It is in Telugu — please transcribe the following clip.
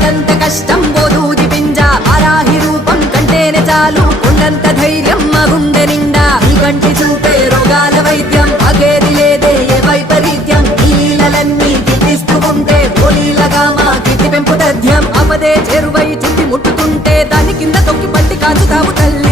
కొండంత కష్టం బోధూది పింజ వారాహి రూపం కంటేనే చాలు. కొండంత ధైర్యం మగుండె నిండా. ఈ కంటి చూపే రోగాల వైద్యం. అగేది లేదే ఏ వైపరీత్యం. ఈ లీలలన్నీ గిట్టిస్తూ ఉంటే పోలీలగా మా గిట్టి పెంపు తథ్యం అవదే చెరువై చుట్టి ముట్టుతుంటే దాని కింద తొక్కి పట్టి కాచు తల్లి.